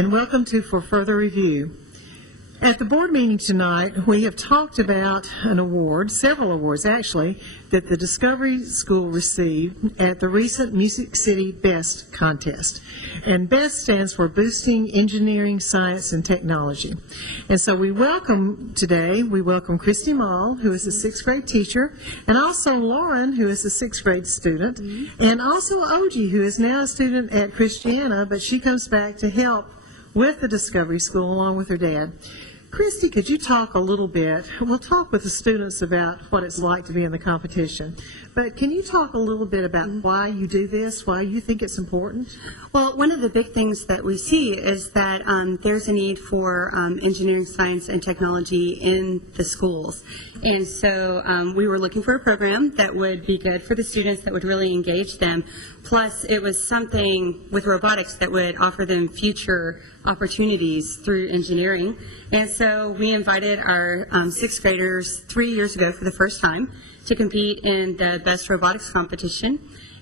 and welcome to For Further Review. At the board meeting tonight, we have talked about an award, several awards actually, that the Discovery School received at the recent Music City BEST contest. And BEST stands for Boosting Engineering, Science, and Technology. And so we welcome Christy Mall, who is a sixth grade teacher, and also Lauren, who is a sixth grade student, and also Oji, who is now a student at Christiana, but she comes back to help with the Discovery School along with her dad. Christy, could you talk a little bit? We'll talk with the students about what it's like to be in the competition, but can you talk a little bit about why you do this, why you think it's important? Well, one of the big things that we see is that there's a need for engineering, science, and technology in the schools. And so we were looking for a program that would be good for the students, that would really engage them. Plus, it was something with robotics that would offer them future opportunities through engineering. And so we invited our sixth graders 3 years ago for the first time to compete in the BEST Robotics competition.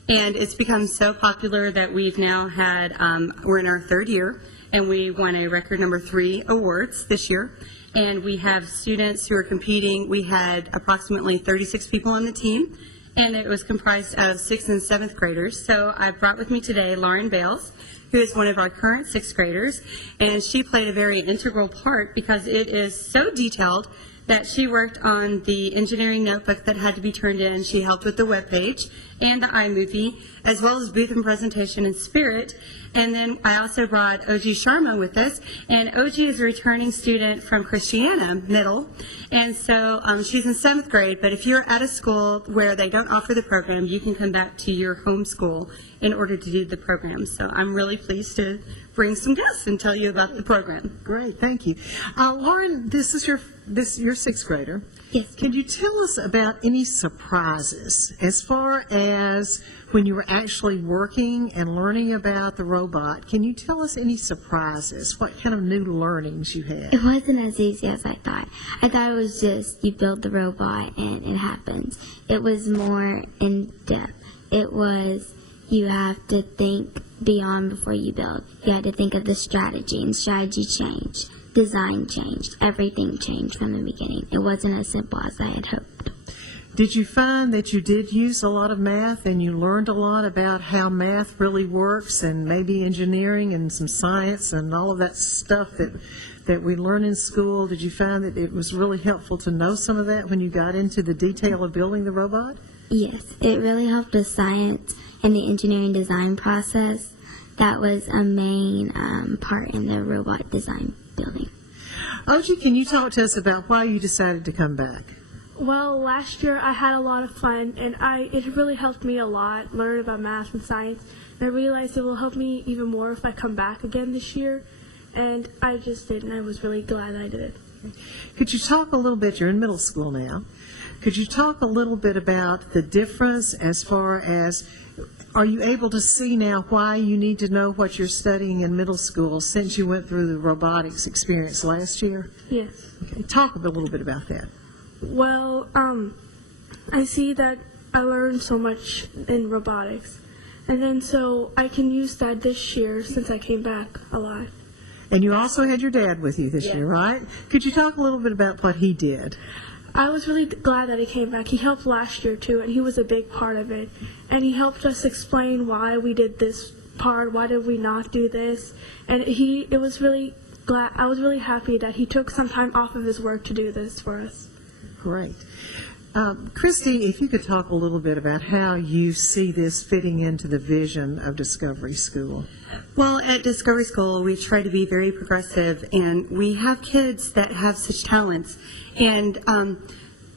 And it's become so popular that we've now had, we're in our third year, and we won a record number 3 awards this year. And we have students who are competing. We had approximately 36 people on the team, and it was comprised of 6th and 7th graders. So I brought with me today Lauren Bales, who is one of our current 6th graders, and she played a very integral part because it is so detailed that she worked on the engineering notebook that had to be turned in. She helped with the webpage and the iMovie, as well as booth and presentation and spirit. And then I also brought Oji Sharma with us, and Oji is a returning student from Christiana Middle, and so she's in 7th grade, but if you're at a school where they don't offer the program, you can come back to your home school in order to do the program. So I'm really pleased to bring some guests and tell you about the program. Great, thank you. Lauren, this is your 6th grader. Yes. Can you tell us about any surprises as far as when you were actually working and learning about the robot? Can you tell us any surprises? What kind of new learnings you had? It wasn't as easy as I thought. I thought it was just you build the robot and it happens. It was more in depth. It was you have to think beyond before you build. You had to think of the strategy, and strategy changed. Design changed. Everything changed from the beginning. It wasn't as simple as I had hoped. Did you find that you did use a lot of math and you learned a lot about how math really works, and maybe engineering and some science and all of that stuff that we learn in school? Did you find that it was really helpful to know some of that when you got into the detail of building the robot? Yes, it really helped with science and the engineering design process. That was a main part in the robot design building. Oji, can you talk to us about why you decided to come back? Well, last year I had a lot of fun, and it really helped me a lot, learn about math and science, and I realized it will help me even more if I come back again this year, and I just did, and I was really glad I did it. Could you talk a little bit, you're in middle school now, could you talk a little bit about the difference as far as, are you able to see now why you need to know what you're studying in middle school since you went through the robotics experience last year? Yes. Okay, talk a little bit about that. Well, I see that I learned so much in robotics, and then so I can use that this year since I came back a lot. And you also had your dad with you this year, right? Could you talk a little bit about what he did? I was really glad that he came back. He helped last year too, and he was a big part of it. And he helped us explain why we did this part, why did we not do this. And I was really happy that he took some time off of his work to do this for us. Great. Christy, if you could talk a little bit about how you see this fitting into the vision of Discovery School. Well, at Discovery School, we try to be very progressive, and we have kids that have such talents, and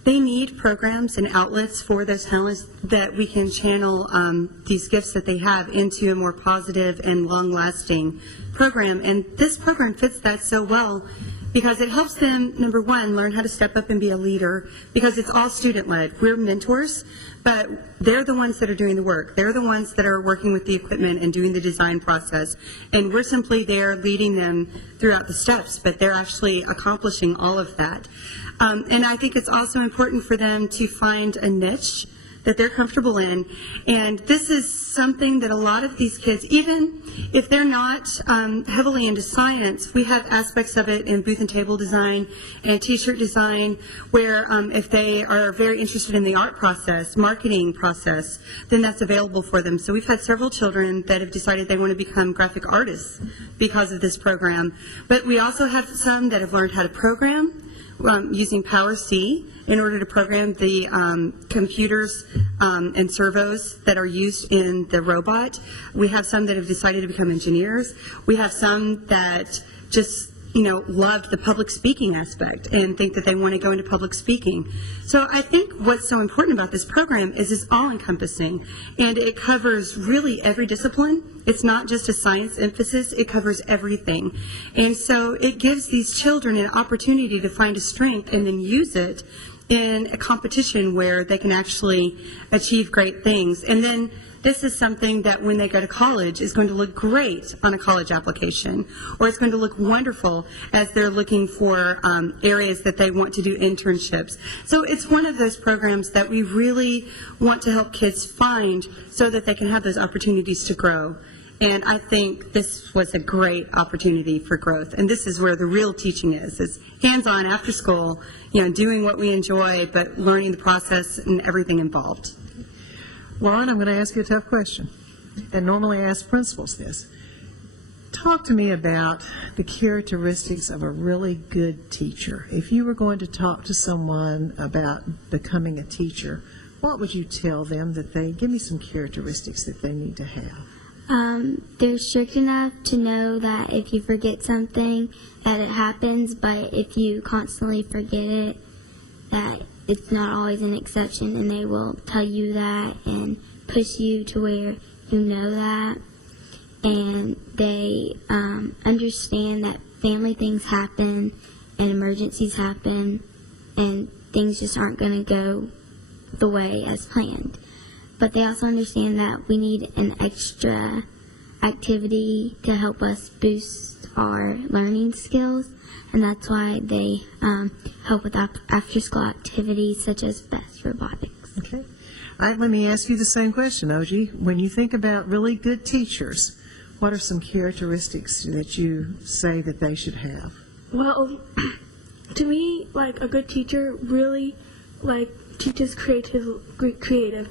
they need programs and outlets for those talents that we can channel these gifts that they have into a more positive and long-lasting program. And this program fits that so well because it helps them, number one, learn how to step up and be a leader, because it's all student-led. We're mentors, but they're the ones that are doing the work. They're the ones that are working with the equipment and doing the design process. And we're simply there leading them throughout the steps, but they're actually accomplishing all of that. And I think it's also important for them to find a niche that they're comfortable in. And this is something that a lot of these kids, even if they're not heavily into science, we have aspects of it in booth and table design and t-shirt design, where if they are very interested in the art process, marketing process, then that's available for them. So we've had several children that have decided they want to become graphic artists because of this program. But we also have some that have learned how to program using PowerC in order to program the computers and servos that are used in the robot. We have some that have decided to become engineers. We have some that just loved the public speaking aspect and think that they want to go into public speaking. So I think what's so important about this program is it's all-encompassing, and it covers really every discipline. It's not just a science emphasis, it covers everything. And so it gives these children an opportunity to find a strength and then use it in a competition where they can actually achieve great things. And then this is something that when they go to college is going to look great on a college application, or it's going to look wonderful as they're looking for areas that they want to do internships. So it's one of those programs that we really want to help kids find so that they can have those opportunities to grow. And I think this was a great opportunity for growth. And this is where the real teaching is hands-on after school, doing what we enjoy, but learning the process and everything involved. Lauren, I'm going to ask you a tough question, and normally I ask principals this. Talk to me about the characteristics of a really good teacher. If you were going to talk to someone about becoming a teacher, what would you tell them give me some characteristics that they need to have? They're strict enough to know that if you forget something, that it happens, but if you constantly forget it, that it's not always an exception, and they will tell you that and push you to where you know that. And they understand that family things happen and emergencies happen and things just aren't going to go the way as planned. But they also understand that we need an extra activity to help us boost our learning skills, and that's why they help with after-school activities such as BEST robotics. Okay. Let me ask you the same question, Oji. When you think about really good teachers, what are some characteristics that you say that they should have? Well, to me, a good teacher really teaches creative.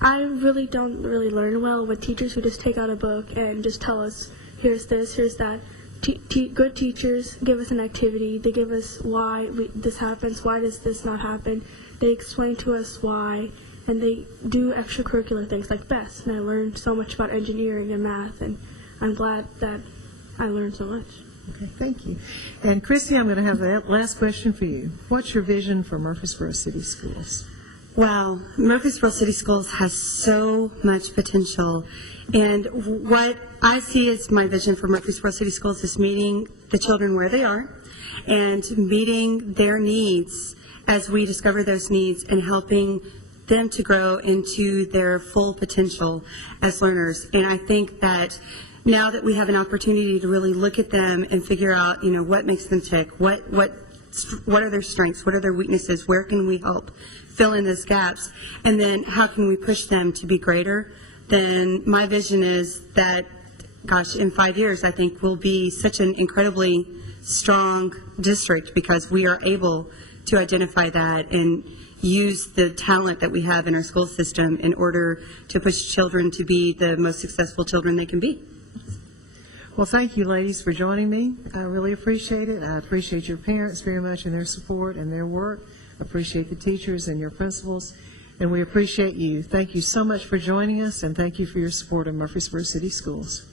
I really don't learn well with teachers who just take out a book and just tell us, here's this, here's that. Good teachers give us an activity. They give us why this happens, why does this not happen. They explain to us why, and they do extracurricular things like BEST. And I learned so much about engineering and math, and I'm glad that I learned so much. Okay, thank you. And Christy, I'm going to have that last question for you. What's your vision for Murfreesboro City Schools? Wow, Murfreesboro City Schools has so much potential. And what I see as my vision for Murfreesboro City Schools is meeting the children where they are and meeting their needs as we discover those needs and helping them to grow into their full potential as learners. And I think that now that we have an opportunity to really look at them and figure out, what makes them tick, what are their strengths, what are their weaknesses, where can we help fill in those gaps, and then how can we push them to be greater, then my vision is that, in 5 years, I think we'll be such an incredibly strong district because we are able to identify that and use the talent that we have in our school system in order to push children to be the most successful children they can be. Well, thank you, ladies, for joining me. I really appreciate it. I appreciate your parents very much and their support and their work. I appreciate the teachers and your principals, and we appreciate you. Thank you so much for joining us, and thank you for your support of Murfreesboro City Schools.